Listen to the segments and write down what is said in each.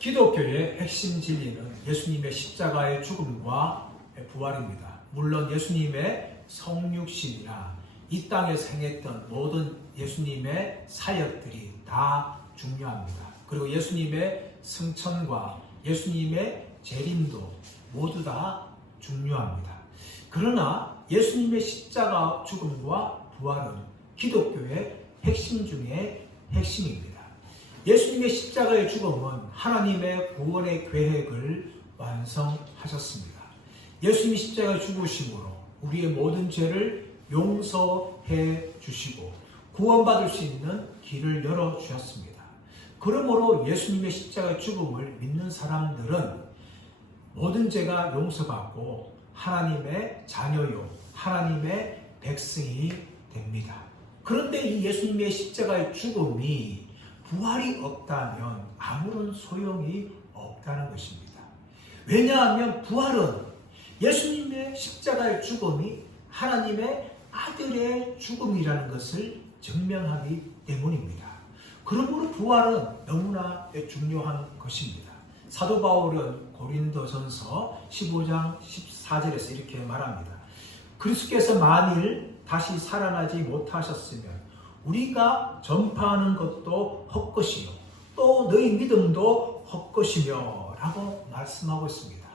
기독교의 핵심 진리는 예수님의 십자가의 죽음과 부활입니다. 물론 예수님의 성육신이나 이 땅에서 행했던 모든 예수님의 사역들이 다 중요합니다. 그리고 예수님의 승천과 예수님의 재림도 모두 다 중요합니다. 그러나 예수님의 십자가 죽음과 부활은 기독교의 핵심 중에 핵심입니다. 예수님의 십자가의 죽음은 하나님의 구원의 계획을 완성하셨습니다. 예수님이 십자가에 죽으심으로 우리의 모든 죄를 용서해 주시고 구원받을 수 있는 길을 열어주셨습니다. 그러므로 예수님의 십자가의 죽음을 믿는 사람들은 모든 죄가 용서받고 하나님의 자녀요, 하나님의 백성이 됩니다. 그런데 이 예수님의 십자가의 죽음이 부활이 없다면 아무런 소용이 없다는 것입니다. 왜냐하면 부활은 예수님의 십자가의 죽음이 하나님의 아들의 죽음이라는 것을 증명하기 때문입니다. 그러므로 부활은 너무나 중요한 것입니다. 사도 바울은 고린도전서 15장 14절에서 이렇게 말합니다. 그리스도께서 만일 다시 살아나지 못하셨으면 우리가 전파하는 것도 헛것이요 또 너희 믿음도 헛것이며 라고 말씀하고 있습니다.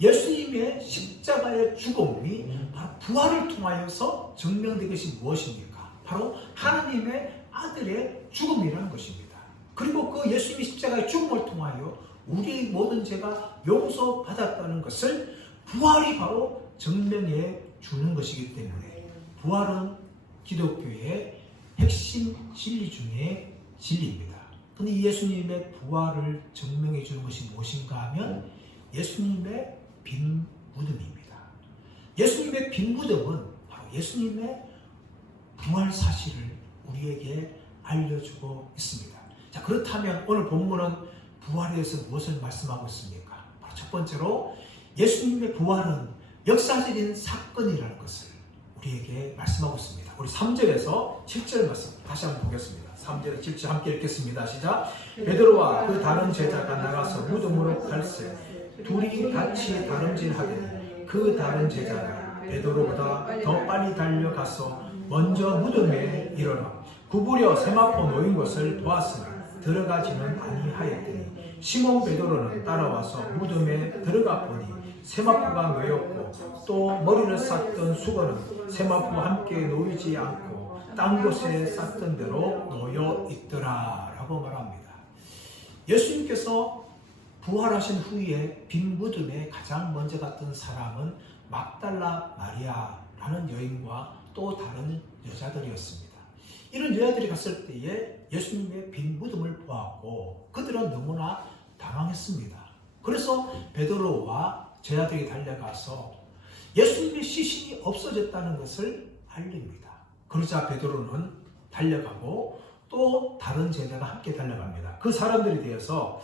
예수님의 십자가의 죽음이 바로 부활을 통하여서 증명된 것이 무엇입니까? 바로 하나님의 아들의 죽음이라는 것입니다. 그리고 그 예수님의 십자가의 죽음을 통하여 우리의 모든 죄가 용서받았다는 것을 부활이 바로 증명해 주는 것이기 때문에 부활은 기독교의 핵심 진리 중에 진리입니다. 그런데 예수님의 부활을 증명해 주는 것이 무엇인가 하면 예수님의 빈 무덤입니다. 예수님의 빈 무덤은 바로 예수님의 부활 사실을 우리에게 알려주고 있습니다. 자, 그렇다면 오늘 본문은 부활에 대해서 무엇을 말씀하고 있습니까? 바로 첫 번째로 예수님의 부활은 역사적인 사건이라는 것을 우리에게 말씀하고 있습니다. 우리 3절에서 7절 말씀 다시 한번 보겠습니다. 3절에 7절 함께 읽겠습니다. 시작. 베드로와 그 다른 제자가 나가서 무덤으로 갈새 둘이 같이 다름질하더니 그 다른 제자가 베드로보다 더 빨리 달려가서 먼저 무덤에 이르러 구부려 세마포 놓인 것을 보았으나 들어가지는 아니하였더니 시몬 베드로는 따라와서 무덤에 들어가 보니 세마포가 놓였고 또 머리를 쌌던 수건은 세마포와 함께 놓이지 않고 딴 곳에 쌌던 대로 놓여 있더라 라고 말합니다. 예수님께서 부활하신 후에 빈 무덤에 가장 먼저 갔던 사람은 막달라 마리아라는 여인과 또 다른 여자들이었습니다. 이런 여자들이 갔을 때에 예수님의 빈 무덤을 보았고 그들은 너무나 당황했습니다. 그래서 베드로와 제자들이 달려가서 예수님의 시신이 없어졌다는 것을 알립니다. 그러자 베드로는 달려가고 또 다른 제자가 함께 달려갑니다. 그 사람들에 대해서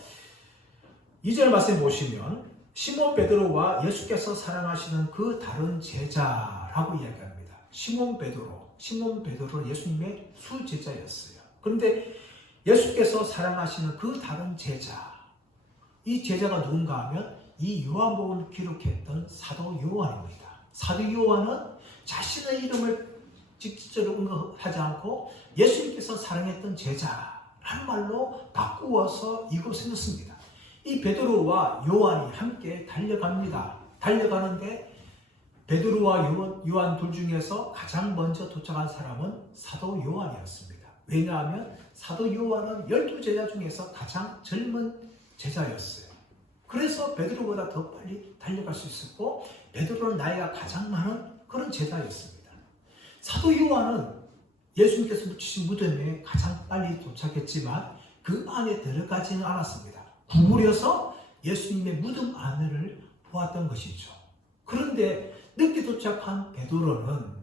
2절 말씀 보시면 시몬 베드로와 예수께서 사랑하시는 그 다른 제자라고 이야기합니다. 시몬 베드로는 예수님의 수제자였어요. 그런데 예수께서 사랑하시는 그 다른 제자, 이 제자가 누군가 하면 이 요한복음을 기록했던 사도 요한입니다. 사도 요한은 자신의 이름을 직접적으로 언급하지 않고 예수님께서 사랑했던 제자라는 말로 바꾸어서 이곳에 넣습니다. 이 베드로와 요한이 함께 달려갑니다. 달려가는데 베드로와 요한 둘 중에서 가장 먼저 도착한 사람은 사도 요한이었습니다. 왜냐하면 사도 요한은 12제자 중에서 가장 젊은 제자였어요. 그래서 베드로보다 더 빨리 달려갈 수 있었고 베드로는 나이가 가장 많은 그런 제자였습니다. 사도 요한은 예수님께서 묻히신 무덤에 가장 빨리 도착했지만 그 안에 들어가지는 않았습니다. 구부려서 예수님의 무덤 안을 보았던 것이죠. 그런데 늦게 도착한 베드로는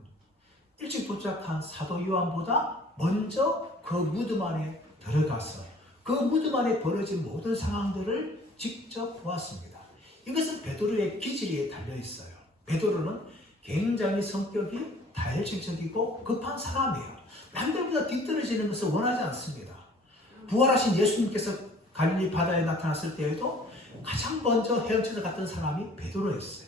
일찍 도착한 사도 요한보다 먼저 그 무덤 안에 들어가서 그 무덤 안에 벌어진 모든 상황들을 직접 보았습니다. 이것은 베드로의 기질에 달려있어요. 베드로는 굉장히 성격이 다혈질적이고 급한 사람이에요. 남들보다 뒤떨어지는 것을 원하지 않습니다. 부활하신 예수님께서 갈릴리 바다에 나타났을 때에도 가장 먼저 헤엄쳐 갔던 사람이 베드로였어요.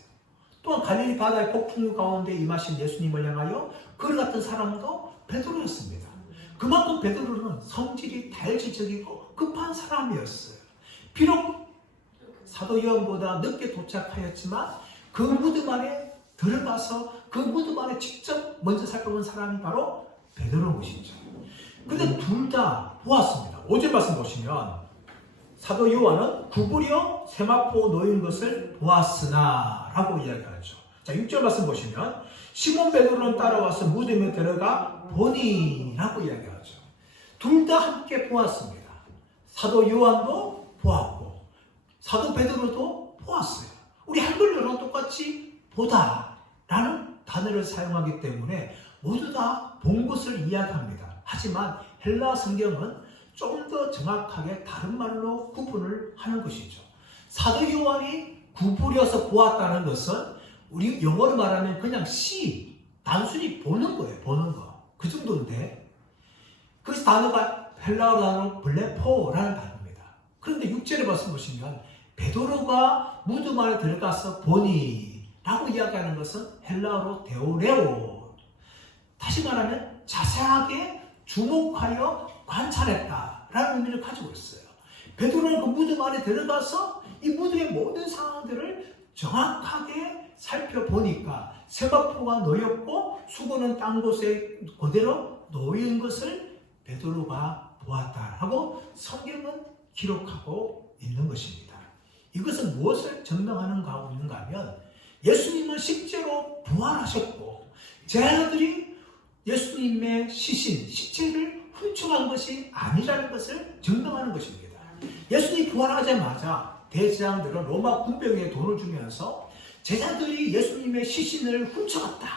또한 갈릴리 바다의 폭풍 가운데 임하신 예수님을 향하여 걸어갔던 사람도 베드로였습니다. 그만큼 베드로는 성질이 달지적이고 급한 사람이었어요. 비록 사도 요한보다 늦게 도착하였지만 그 무덤 안에 들어가서 그 무덤 안에 직접 먼저 살펴본 사람이 바로 베드로인 것이죠. 근데 둘 다 보았습니다. 5절 말씀 보시면 사도 요한은 구부려 세마포 놓인 것을 보았으나 라고 이야기하죠. 자, 6절 말씀 보시면 시몬 베드로는 따라와서 무덤에 들어가 보니 라고 이야기하죠. 둘 다 함께 보았습니다. 사도 요한도 보았고 사도 베드로도 보았어요. 우리 한글로는 똑같이 보다 라는 단어를 사용하기 때문에 모두 다 본 것을 이야기합니다. 하지만 헬라 성경은 좀 더 정확하게 다른 말로 구분을 하는 것이죠. 사도 요한이 구부려서 보았다는 것은 우리 영어로 말하면 그냥 see, 단순히 보는 거예요. 보는 거. 그 정도인데 그 단어가 헬라어 단어로 블레포라는 단어입니다. 그런데 6절에 말씀 보시면 베드로가 무덤 안에 들어가서 보니 라고 이야기하는 것은 헬라어로 데오레오. 다시 말하면 자세하게 주목하여 관찰했다 라는 의미를 가지고 있어요. 베드로는 그 무덤 안에 들어가서 이 무덤의 모든 상황들을 정확하게 살펴보니까 세마포가 놓였고 수건은 딴 곳에 그대로 놓인 것을 베드로가 보았다라고 성경은 기록하고 있는 것입니다. 이것은 무엇을 증명하는가 하면 예수님은 실제로 부활하셨고 제자들이 예수님의 시체를 훔쳐간 것이 아니라는 것을 증명하는 것입니다. 예수님이 부활하자마자 대제사장들은 로마 군병에 돈을 주면서 제자들이 예수님의 시신을 훔쳐갔다,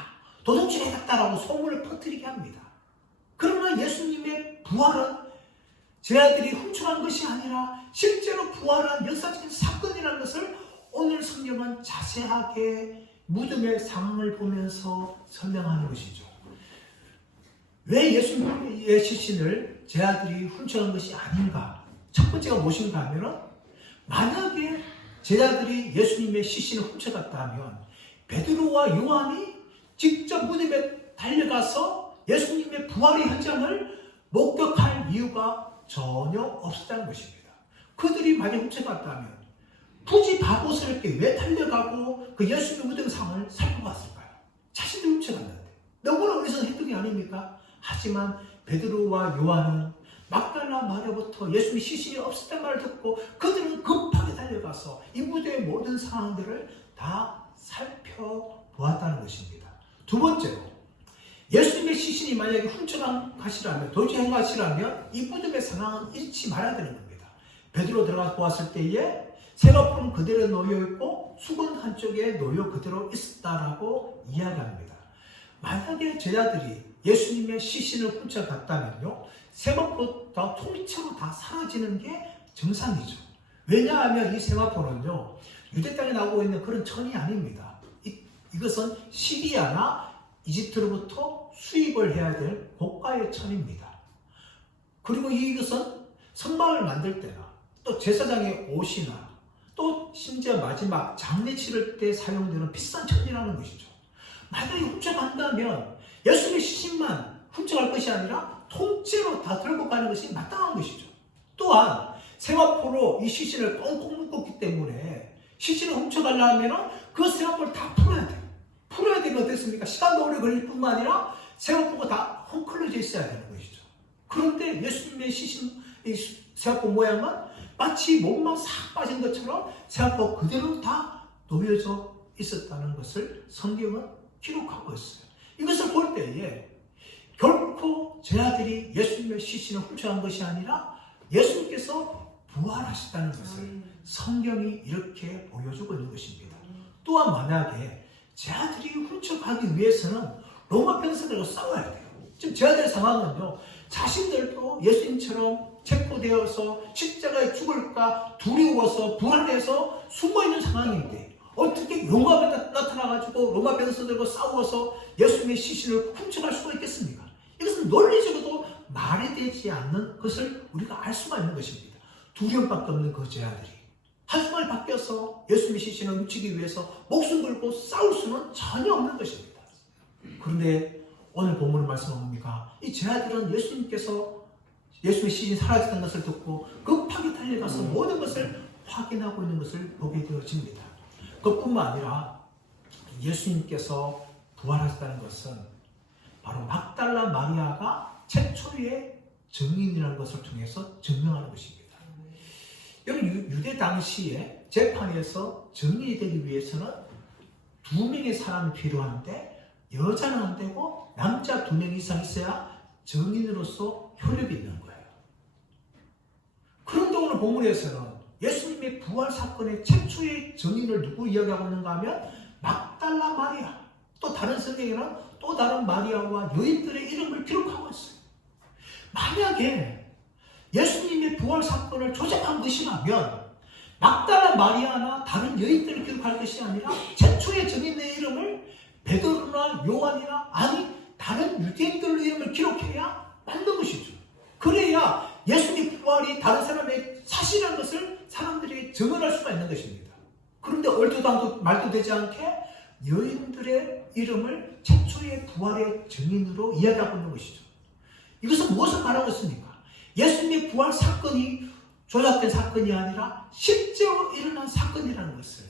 도둑질해갔다라고 소문을 퍼뜨리게 합니다. 그러나 예수님의 부활은 제자들이 훔쳐간 것이 아니라 실제로 부활한 역사적인 사건이라는 것을 오늘 성경은 자세하게 무덤의 상황을 보면서 설명하는 것이죠. 왜 예수님의 시신을 제자들이 훔쳐간 것이 아닌가? 첫 번째가 무엇인가 하면 만약에 제자들이 예수님의 시신을 훔쳐갔다면 베드로와 요한이 직접 무덤에 달려가서 예수님의 부활의 현장을 목격할 이유가 전혀 없었다는 것입니다. 그들이 만약 훔쳐갔다면 굳이 바보스럽게 왜 달려가고 그 예수님의 무덤 상황을 살펴봤을까요? 자신들 훔쳐갔는데 너무나 어리석은 행동이 아닙니까? 하지만 베드로와 요한은 막달라 마리아부터 예수님의 시신이 없었다는 말을 듣고 그들은 급하게 달려가서 이 무대의 모든 상황들을 다 살펴보았다는 것입니다. 두 번째로 예수님의 시신이 만약에 훔쳐간 것이라면 도저히 것이라면 이 무덤의 상황은 잃지 말아야 되는 겁니다. 베드로 들어가서 보았을 때에 세마포는 그대로 놓여있고 수건 한쪽에 놓여 그대로 있었다라고 이야기합니다. 만약에 제자들이 예수님의 시신을 훔쳐갔다면요 세마포 다 통째로 다 사라지는 게 정상이죠. 왜냐하면 이 세마포는요 유대 땅에 나오고 있는 그런 천이 아닙니다. 이것은 시리아나 이집트로부터 수입을 해야 될 고가의 천입니다. 그리고 이것은 성막을 만들 때나 또 제사장의 옷이나 또 심지어 마지막 장례 치를 때 사용되는 비싼 천이라는 것이죠. 만약에 훔쳐간다면 예수님의 시신만 훔쳐갈 것이 아니라 통째로 다 들고 가는 것이 마땅한 것이죠. 또한 세마포로 이 시신을 꽁꽁 묶었기 때문에 시신을 훔쳐가려면 그 세마포를 다 풀어야 돼요. 풀어야 되면 어땠습니까? 시간도 오래 걸릴 뿐만 아니라 세마포가 다 헝클어져 있어야 되는 것이죠. 그런데 예수님의 시신, 이 세마포 모양은 마치 몸만 싹 빠진 것처럼 세마포 그대로 다 놓여져 있었다는 것을 성경은 기록하고 있어요. 이것을 볼 때에 결코 제자들이 예수님의 시신을 훔쳐간 것이 아니라 예수님께서 부활하셨다는 것을 성경이 이렇게 보여주고 있는 것입니다. 또한 만약에 제자들이 훔쳐가기 위해서는 로마 병사들과 싸워야 돼요. 지금 제자들의 상황은요, 자신들도 예수님처럼 체포되어서 십자가에 죽을까 두려워서 부활해서 숨어있는 상황인데 어떻게 로마가 나타나가지고 로마 병사들과 싸워서 예수님의 시신을 훔쳐갈 수가 있겠습니까? 이것은 논리적으로도 말이 되지 않는 것을 우리가 알 수가 있는 것입니다. 2명밖에 없는 그 제자들이 한순간에 바뀌어서 예수님의 시신을 묻히기 위해서 목숨 걸고 싸울 수는 전혀 없는 것입니다. 그런데 오늘 본문의 말씀은 뭡니까? 이 제자들은 예수님께서 예수님의 시신이 사라졌다는 것을 듣고 급하게 달려가서 모든 것을 확인하고 있는 것을 보게 되어집니다. 그뿐만 아니라 예수님께서 부활하셨다는 것은 바로 막달라 마리아가 최초의 증인이라는 것을 통해서 증명하는 것입니다. 여러분, 유대 당시에 재판에서 증인이 되기 위해서는 2명의 사람이 필요한데 여자는 안 되고 남자 2명 이상 있어야 증인으로서 효력이 있는 거예요. 그런데 오늘 본문에서는 예수님의 부활 사건의 최초의 증인을 누구 이야기하고 있는가 하면 막달라 마리아, 또 다른 성경에는 또 다른 마리아와 여인들의 이름을 기록하고 있어요. 만약에 예수님의 부활 사건을 조작한 것이라면 막달라 마리아나 다른 여인들을 기록할 것이 아니라 최초의 증인의 이름을 베드로나 요한이나 아니 다른 유대인들로 이름을 기록해야 맞는 것이죠. 그래야 예수님의 부활이 다른 사람의 사실이라는 것을 사람들이 증언할 수가 있는 것입니다. 그런데 얼토당토 말도 되지 않게 여인들의 이름을 최초의 부활의 증인으로 이야기하고 있는 것이죠. 이것은 무엇을 말하고 있습니까? 예수님의 부활 사건이 조작된 사건이 아니라 실제로 일어난 사건이라는 것을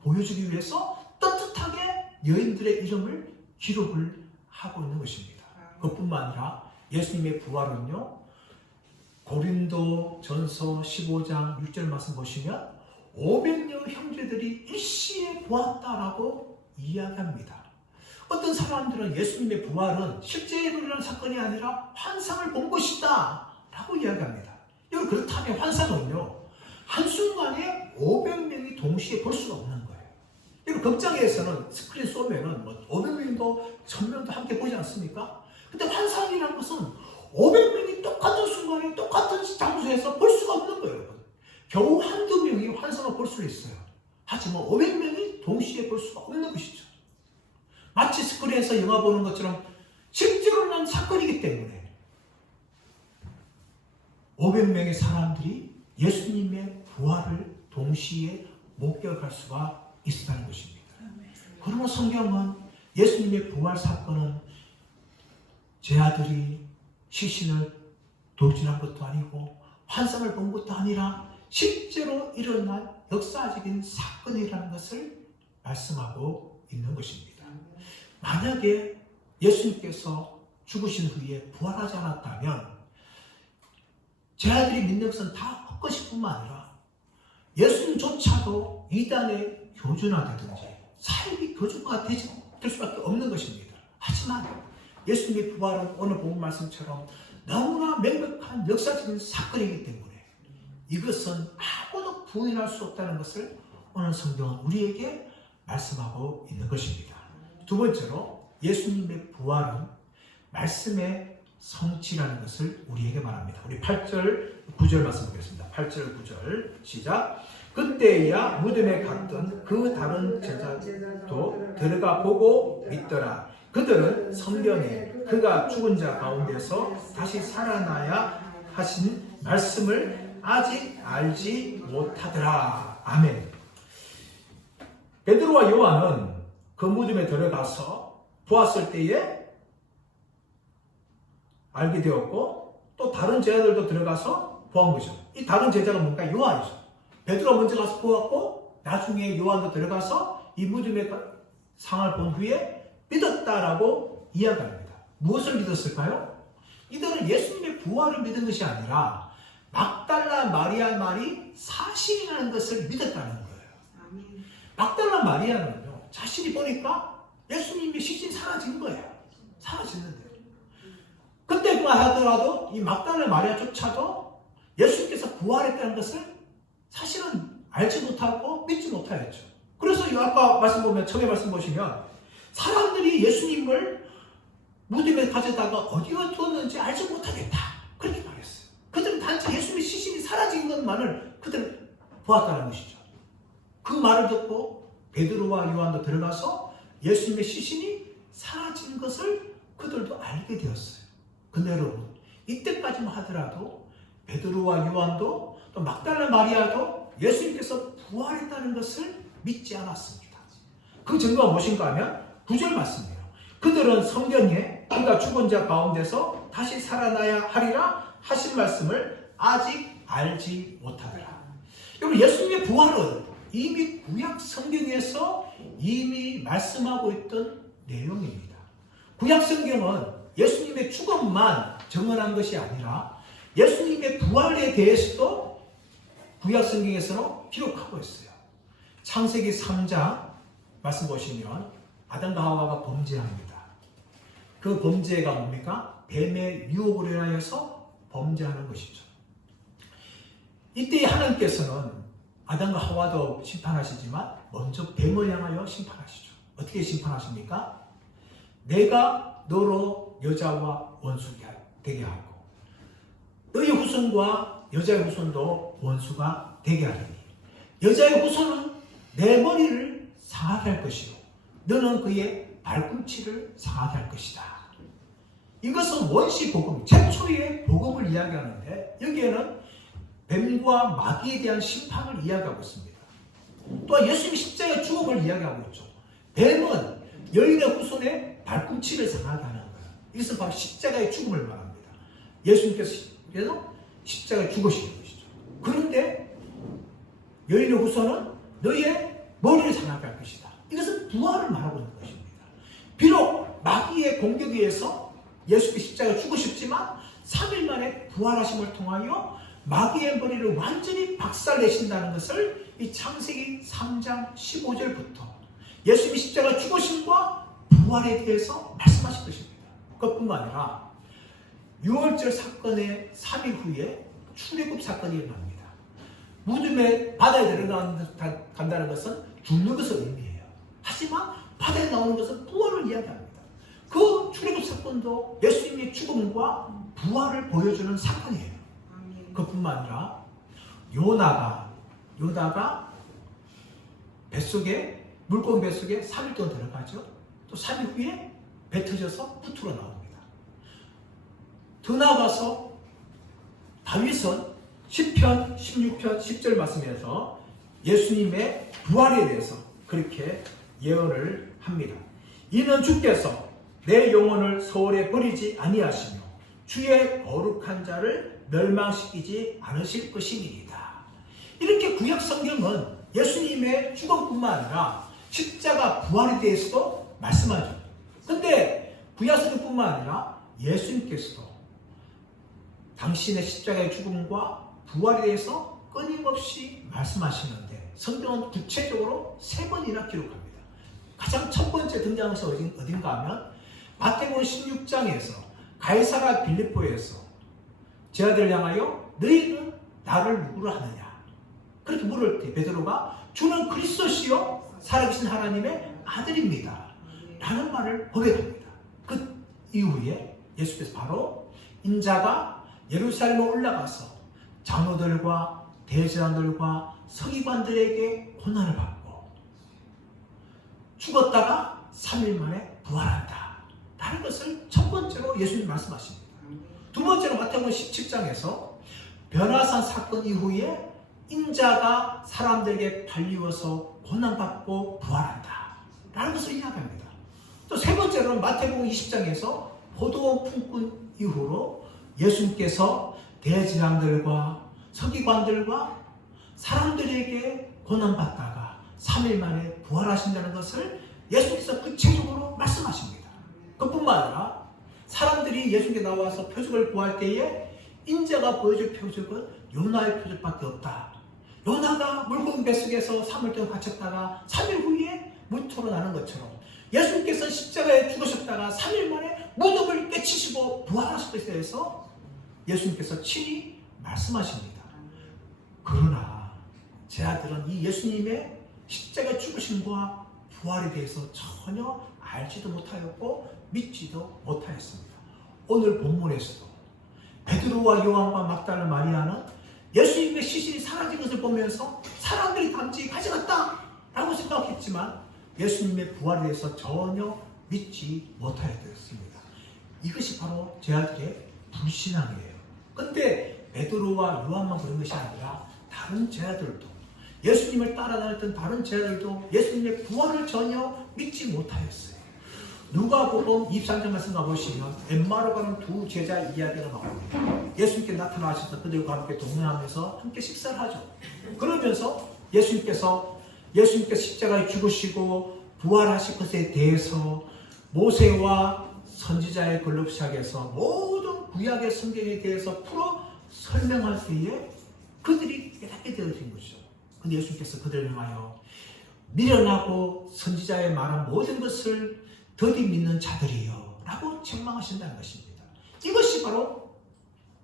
보여주기 위해서 떳떳하게 여인들의 이름을 기록을 하고 있는 것입니다. 그뿐만 아니라 예수님의 부활은요, 고린도 전서 15장 6절 말씀 보시면 500여 형제들이 일시에 보았다라고 이야기합니다. 어떤 사람들은 예수님의 부활은 실제로 일어난 사건이 아니라 환상을 본 것이다 라고 이야기합니다. 여러분, 그렇다면 환상은요, 한순간에 500명이 동시에 볼 수가 없는 거예요. 여러분, 극장에서는 스크린 쏘면은 500명도 1000명도 함께 보지 않습니까? 근데 환상이라는 것은 500명이 똑같은 순간에 똑같은 장소에서 볼 수가 없는 거예요. 여러분. 겨우 한두 명이 환상을 볼 수 있어요. 하지만 500명이 동시에 볼 수가 없는 것이죠. 마치 스크린에서 영화 보는 것처럼 실제로 난 사건이기 때문에 500명의 사람들이 예수님의 부활을 동시에 목격할 수가 있었다는 것입니다. 그러나 성경은 예수님의 부활 사건은 제 아들이 시신을 돌진한 것도 아니고 환상을 본 것도 아니라 실제로 일어난 역사적인 사건이라는 것을 말씀하고 있는 것입니다. 만약에 예수님께서 죽으신 후에 부활하지 않았다면 제 아들이 믿는 것은 다 헛것이뿐만 아니라 예수님조차도 이단의 교주나 되든지 사역의 교주가 될 수밖에 없는 것입니다. 하지만 예수님의 부활은 오늘 본 말씀처럼 너무나 명백한 역사적인 사건이기 때문에 이것은 아무도 부인할 수 없다는 것을 오늘 성경은 우리에게 말씀하고 있는 것입니다. 두 번째로 예수님의 부활은 말씀의 성취라는 것을 우리에게 말합니다. 우리 8절 9절 말씀 보겠습니다. 8절 9절 시작. 그때야 무덤에 갔던 그 다른 제자도 들어가 보고 믿더라. 그들은 성경에 그가 죽은 자 가운데서 다시 살아나야 하신 말씀을 아직 알지 못하더라. 아멘. 베드로와 요한은 그 무덤에 들어가서 보았을 때에 알게 되었고 또 다른 제자들도 들어가서 보한 거죠. 이 다른 제자가 뭔가 요한이죠. 베드로가 먼저 가서 보았고 나중에 요한도 들어가서 이 무덤의 상황을 본 후에 믿었다라고 이야기합니다. 무엇을 믿었을까요? 이들은 예수님의 부활을 믿은 것이 아니라 막달라 마리아 말이 사실이라는 것을 믿었다는 거예요. 막달라 마리아는요, 자신이 보니까 예수님의 시신이 사라진 거예요. 사라졌는데. 그때만 하더라도 이 막달라 마리아조차도 예수님께서 부활했다는 것을 사실은 알지 못하고 믿지 못하였죠. 그래서 아까 말씀 보면, 처음에 말씀 보시면 사람들이 예수님을 무덤에 가져다가 어디에 두었는지 알지 못하겠다. 그렇게 말했어요. 그들은 단지 예수님의 시신이 사라진 것만을 그들은 보았다는 것이죠. 그 말을 듣고 베드로와 요한도 들어가서 예수님의 시신이 사라진 것을 그들도 알게 되었어요. 근데 여러분, 이때까지만 하더라도 베드로와 요한도 또 막달라 마리아도 예수님께서 부활했다는 것을 믿지 않았습니다. 그 증거가 무엇인가 하면 9절 말씀이에요. 그들은 성경에 그가 죽은 자 가운데서 다시 살아나야 하리라 하신 말씀을 아직 알지 못하더라. 여러분, 예수님의 부활은 이미 구약 성경에서 이미 말씀하고 있던 내용입니다. 구약 성경은 예수님의 죽음만 증언한 것이 아니라 예수님의 부활에 대해서도 구약 성경에서는 기록하고 있어요. 창세기 3장 말씀 보시면 아담과 하와가 범죄합니다. 그 범죄가 뭡니까? 뱀의 유혹을 인하여서 범죄하는 것이죠. 이때 하나님께서는 아담과 하와도 심판하시지만 먼저 뱀을 향하여 심판하시죠. 어떻게 심판하십니까? 내가 너로 여자와 원수가 되게 하고 너의 후손과 여자의 후손도 원수가 되게 하리니 여자의 후손은 내 머리를 상하게 할 것이요 너는 그의 발꿈치를 상하게 할 것이다. 이것은 원시 복음, 최초의 복음을 이야기하는데 여기에는 뱀과 마귀에 대한 심판을 이야기하고 있습니다. 또한 예수님이 십자가의 죽음을 이야기하고 있죠. 뱀은 여인의 후손의 발꿈치를 상하게 하는 거예요. 이것은 바로 십자가의 죽음을 말합니다. 예수님께서 십자가에 죽으신 것이죠. 그런데 여인의 후손은 너의 머리를 상하게 할 것이다. 이것은 부활을 말하고 있는 것입니다. 비록 마귀의 공격에 의해서 예수께서 십자가에 죽으셨지만 3일 만에 부활하심을 통하여 마귀의 머리를 완전히 박살내신다는 것을 이 창세기 3장 15절부터 예수님이 십자가 죽으심과 부활에 대해서 말씀하신 것입니다. 그것뿐만 아니라 6월절 사건의 3일 후에 출애굽 사건이 일어납니다. 무덤에 바다에 들어간다는 것은 죽는 것을 의미해요. 하지만 바다에 나오는 것은 부활을 이야기합니다. 그 출애굽 사건도 예수님의 죽음과 부활을 보여주는 사건이에요. 그뿐만 아니라 요나가 뱃속에 물고기 뱃속에 3일 동안 들어가죠. 또 3일 후에 배 터져서 부트로 나옵니다. 더 나아가서 다윗은 시편 16편 10절 말씀에서 예수님의 부활에 대해서 그렇게 예언을 합니다. 이는 주께서 내 영혼을 서울에 버리지 아니하시며 주의 거룩한 자를 멸망시키지 않으실 것이니이다. 이렇게 구약 성경은 예수님의 죽음뿐만 아니라 십자가 부활에 대해서도 말씀하죠. 그런데 구약 성경뿐만 아니라 예수님께서도 당신의 십자가의 죽음과 부활에 대해서 끊임없이 말씀하시는데 성경은 구체적으로 3번이나 기록합니다. 가장 첫 번째 등장한 것이 어딘가 하면 마태복음 16장에서 가이사랴 빌립보에서 제 아들을 향하여 너희는 나를 누구로 하느냐 그렇게 물을 때 베드로가 주는 그리스도시요 살아계신 하나님의 아들입니다 라는 말을 고백합니다. 그 이후에 예수께서 바로 인자가 예루살렘에 올라가서 장로들과 대제사장들과 서기관들에게 고난을 받고 죽었다가 3일 만에 부활한다 라는 것을 첫 번째로 예수님이 말씀하십니다. 두 번째로 마태복음 17장에서 변화산 사건 이후에 인자가 사람들에게 달리워서 고난받고 부활한다 라는 것을 이야기합니다. 또 세 번째로는 마태복음 20장에서 포도원 품꾼 이후로 예수님께서 대제사장들과 서기관들과 사람들에게 고난받다가 3일 만에 부활하신다는 것을 예수님께서 구체적으로 말씀하십니다. 그뿐만 아니라 사람들이 예수님께 나와서 표적을 구할 때에 인자가 보여줄 표적은 요나의 표적밖에 없다. 요나가 물고기 뱃속에서 3일 동안 갇혔다가 3일 후에 무토로 나는 것처럼 예수님께서 십자가에 죽으셨다가 3일 만에 무덤을 깨치시고 부활하실 것에 대해서 예수님께서 친히 말씀하십니다. 그러나 제 아들은 이 예수님의 십자가의 죽으심과 부활에 대해서 전혀 알지도 못하였고 믿지도 못하였습니다. 오늘 본문에서도 베드로와 요한과 막달라 마리아는 예수님의 시신이 사라진 것을 보면서 사람들이 단지 가져갔다 라고 생각했지만 예수님의 부활에 대해서 전혀 믿지 못하였습니다. 이것이 바로 제 아들의 불신앙이에요. 그런데 베드로와 요한만 그런 것이 아니라 다른 제자들도, 예수님을 따라다녔던 다른 제자들도 예수님의 부활을 전혀 믿지 못하였어요. 누가복음 23장 말씀 가보시면 엠마로 가는 두 제자 이야기가 나옵니다. 예수님께 나타나셔서 그들과 함께 동행하면서 함께 식사를 하죠. 그러면서 예수님께서 십자가에 죽으시고 부활하실 것에 대해서 모세와 선지자의 글로 시작해서 모든 구약의 성경에 대해서 풀어 설명할 때에 그들이 깨닫게 되어진 거죠. 근데 예수님께서 그들을 향하여 미련하고 선지자의 말한 모든 것을 더디 믿는 자들이요 라고 책망하신다는 것입니다. 이것이 바로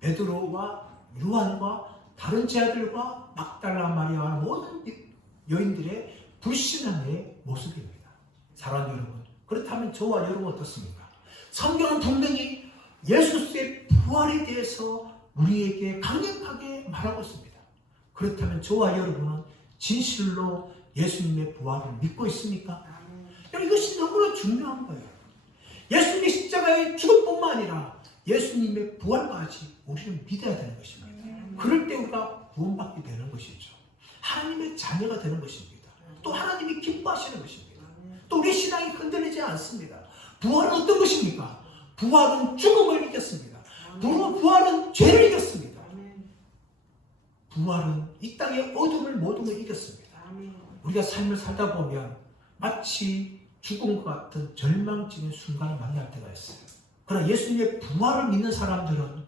베드로와 요한과 다른 제자들과 막달라 마리아와 모든 여인들의 불신앙의 모습입니다. 사랑하는 여러분, 그렇다면 저와 여러분 어떻습니까? 성경은 분명히 예수 그리스도의 부활에 대해서 우리에게 강력하게 말하고 있습니다. 그렇다면 저와 여러분은 진실로 예수님의 부활을 믿고 있습니까? 이것이 너무나 중요한 거예요. 예수님의 십자가의 죽음뿐만 아니라 예수님의 부활까지 우리는 믿어야 되는 것입니다. 그럴 때 우리가 구원받게 되는 것이죠. 하나님의 자녀가 되는 것입니다. 또 하나님이 기뻐하시는 것입니다. 또 우리 신앙이 흔들리지 않습니다. 부활은 어떤 것입니까? 부활은 죽음을 이겼습니다. 부활은 죄를 이겼습니다. 부활은 이 땅의 어둠을 모든 걸 이겼습니다. 우리가 삶을 살다 보면 마치 죽음과 같은 절망적인 순간을 만날 때가 있어요. 그러나 예수님의 부활을 믿는 사람들은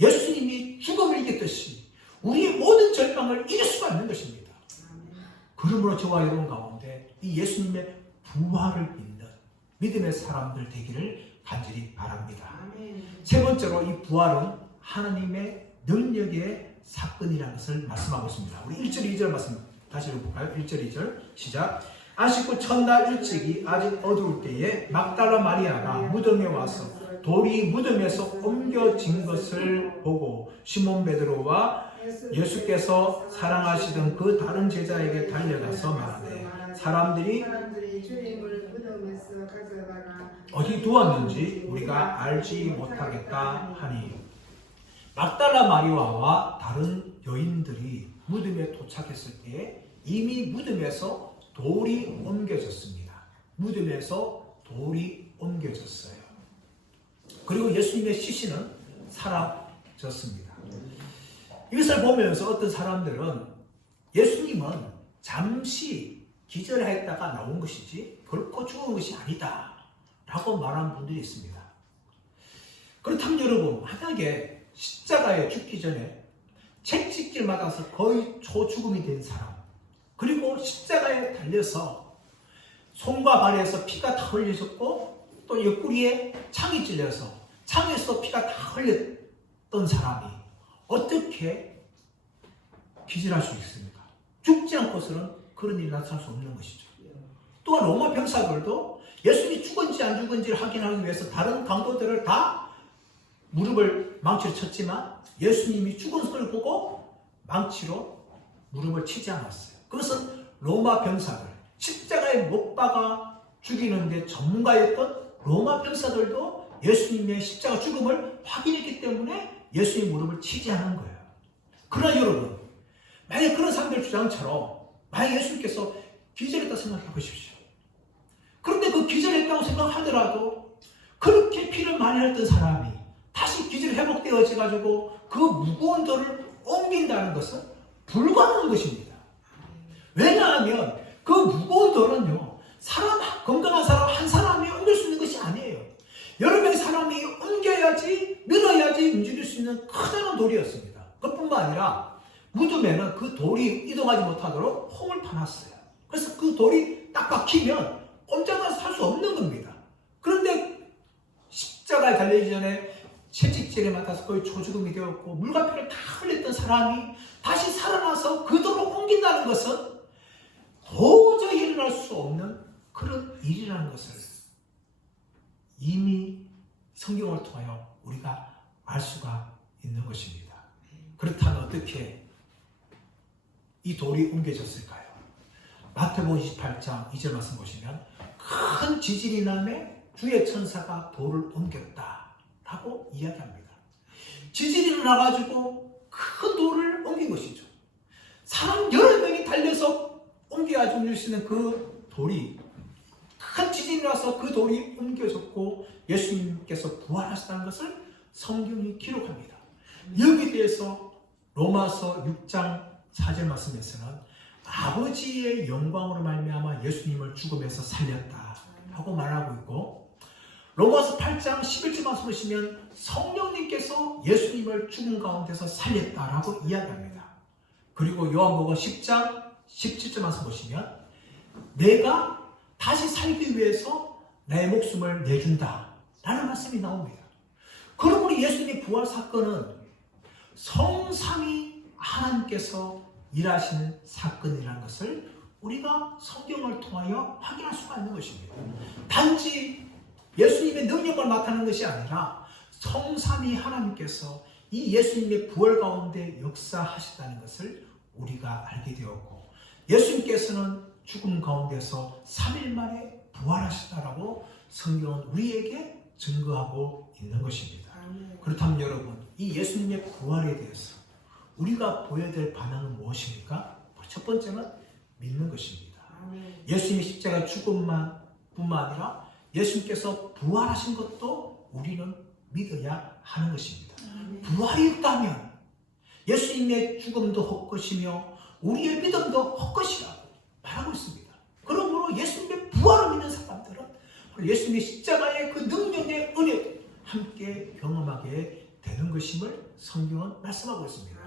예수님이 죽음을 이겼듯이 우리의 모든 절망을 이길 수가 있는 것입니다. 그러므로 저와 여러분 가운데 이 예수님의 부활을 믿는 믿음의 사람들 되기를 간절히 바랍니다. 세 번째로 이 부활은 하나님의 능력의 사건이라는 것을 말씀하고 있습니다. 우리 1절 2절 말씀 다시 읽어볼까요? 1절 2절 시작. 안식구 첫날 일찍이 아직 어두울 때에 막달라 마리아가 무덤에 와서 돌이 무덤에서 옮겨진 것을 보고 시몬 베드로와 예수께서 사랑하시던 그 다른 제자에게 달려가서 말하되 사람들이 주님을 무덤에서 가져다가 어디 두었는지 우리가 알지 못하겠다 하니 막달라 마리아와 다른 여인들이 무덤에 도착했을 때 이미 무덤에서 돌이 옮겨졌습니다. 무덤에서 돌이 옮겨졌어요. 그리고 예수님의 시신은 사라졌습니다. 이것을 보면서 어떤 사람들은 예수님은 잠시 기절했다가 나온 것이지 결코 죽은 것이 아니다 라고 말하는 분들이 있습니다. 그렇다면 여러분, 만약에 십자가에 죽기 전에 채찍질 맞아서 거의 초죽음이 된 사람, 그리고 십자가에 달려서 손과 발에서 피가 다 흘려졌고 또 옆구리에 창이 찔려서 창에서 피가 다 흘렸던 사람이 어떻게 기절할 수 있습니까? 죽지 않고서는 그런 일이 나타날 수 없는 것이죠. 또한 로마 병사들도 예수님이 죽은지 안 죽은지를 확인하기 위해서 다른 강도들을 다 무릎을 망치로 쳤지만 예수님이 죽은 것을 보고 망치로 무릎을 치지 않았어요. 그것은 로마 병사들, 십자가에 못 박아 죽이는 데 전문가였던 로마 병사들도 예수님의 십자가 죽음을 확인했기 때문에 예수님의 무릎을 치지 않은 거예요. 그러나 여러분, 만약 그런 사람들 주장처럼 만약 예수님께서 기절했다 생각해 보십시오. 그런데 그 기절했다고 생각하더라도 그렇게 피를 많이 흘렸던 사람이 다시 기절이 회복되어져 가지고 그 무거운 돌을 옮긴다는 것은 불가능한 것입니다. 왜냐하면 그 무거운 돌은요, 건강한 사람 한 사람이 옮길 수 있는 것이 아니에요. 여러 명의 사람이 옮겨야지, 밀어야지 움직일 수 있는 커다란 돌이었습니다. 그뿐만 아니라 무덤에는 그 돌이 이동하지 못하도록 홈을 파놨어요. 그래서 그 돌이 딱 박히면 꼼짝해서 살 수 없는 겁니다. 그런데 십자가에 달리기 전에 채찍질에 맞아서 거의 초죽음이 되었고 물과 피를 다 흘렸던 사람이 다시 살아나서 그 돌을 옮긴다는 것은 도저히 일어날 수 없는 그런 일이라는 것을 이미 성경을 통하여 우리가 알 수가 있는 것입니다. 그렇다면 어떻게 이 돌이 옮겨졌을까요? 마태복음 28장 2절 말씀 보시면 큰 지진이 나매 주의 천사가 돌을 옮겼다 라고 이야기합니다. 지진이 일어나가지고 큰 돌을 옮긴 것이죠. 사람 여러 명이 달려서 옮겨야 줄 수 있는 그 돌이 큰 지진이 나서 그 돌이 옮겨졌고 예수님께서 부활하셨다는 것을 성경이 기록합니다. 여기에 대해서 로마서 6장 4절 말씀에서는 아버지의 영광으로 말미암아 예수님을 죽음에서 살렸다라고 말하고 있고, 로마서 8장 11절 말씀 보시면 성령님께서 예수님을 죽음 가운데서 살렸다라고 이야기합니다. 그리고 요한복음 10장 17절 말씀 보시면 내가 다시 살기 위해서 내 목숨을 내준다 라는 말씀이 나옵니다. 그러므로 예수님의 부활 사건은 성삼위 하나님께서 일하시는 사건이라는 것을 우리가 성경을 통하여 확인할 수가 있는 것입니다. 단지 예수님의 능력을 나타내는 것이 아니라 성삼위 하나님께서 이 예수님의 부활 가운데 역사하셨다는 것을 우리가 알게 되었고, 예수님께서는 죽음 가운데서 3일 만에 부활하셨다라고 성경은 우리에게 증거하고 있는 것입니다. 그렇다면 여러분, 이 예수님의 부활에 대해서 우리가 보여야 될 반응은 무엇입니까? 첫 번째는 믿는 것입니다. 예수님의 십자가 죽음만 뿐만 아니라 예수님께서 부활하신 것도 우리는 믿어야 하는 것입니다. 부활이 없다면 예수님의 죽음도 헛것이며 우리의 믿음도 헛것이라고 말하고 있습니다. 그러므로 예수님의 부활을 믿는 사람들은 예수님의 십자가의 그 능력의 은혜 함께 경험하게 되는 것임을 성경은 말씀하고 있습니다.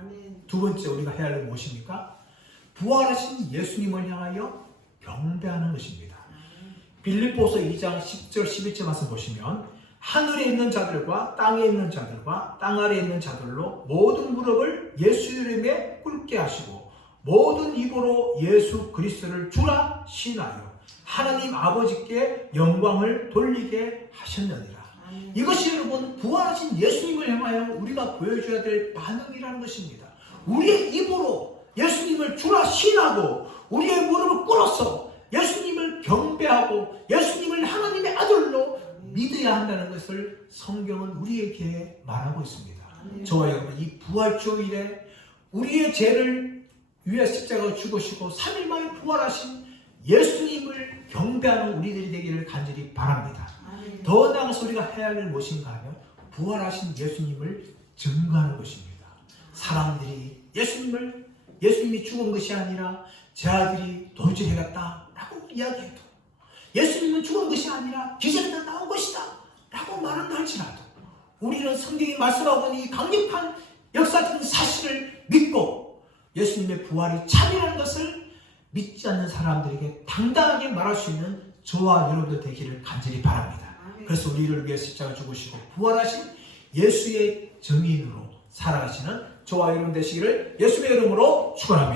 두 번째 우리가 해야 할 일은 무엇입니까? 부활하신 예수님을 향하여 경배하는 것입니다. 빌립보서 2장 10절 11절 말씀 보시면 하늘에 있는 자들과 땅에 있는 자들과 땅 아래에 있는 자들로 모든 무릎을 예수 이름에 꿇게 하시고 모든 입으로 예수 그리스도를 주라 신하여 하나님 아버지께 영광을 돌리게 하셨느니라. 이것이 여러분 부활하신 예수님을 향하여 우리가 보여줘야 될 반응이라는 것입니다. 우리의 입으로 예수님을 주라 신하고 우리의 무릎을 꿇어서 예수님을 경배하고 예수님을 하나님의 아들로 믿어야 한다는 것을 성경은 우리에게 말하고 있습니다. 저와 여러분, 이 부활주일에 우리의 죄를 위해 십자가로 죽으시고 3일 만에 부활하신 예수님을 경배하는 우리들이 되기를 간절히 바랍니다. 더 나아가서 우리가 해야 할 일은 무엇인가 하면 부활하신 예수님을 증거하는 것입니다. 사람들이 예수님이 죽은 것이 아니라 제 아들이 돌진해갔다라고 이야기해도, 예수님은 죽은 것이 아니라 기절에다 나온 것이다 라고 말한다 할지라도 우리는 성경이 말씀하고 있는 이 강력한 역사적인 사실을 믿고 예수님의 부활이 참이라는 것을 믿지 않는 사람들에게 당당하게 말할 수 있는 저와 여러분들 되기를 간절히 바랍니다. 그래서 우리를 위해 십자가 죽으시고 부활하신 예수의 증인으로 살아가시는 저와 여러분 되시기를 예수의 이름으로 축원합니다.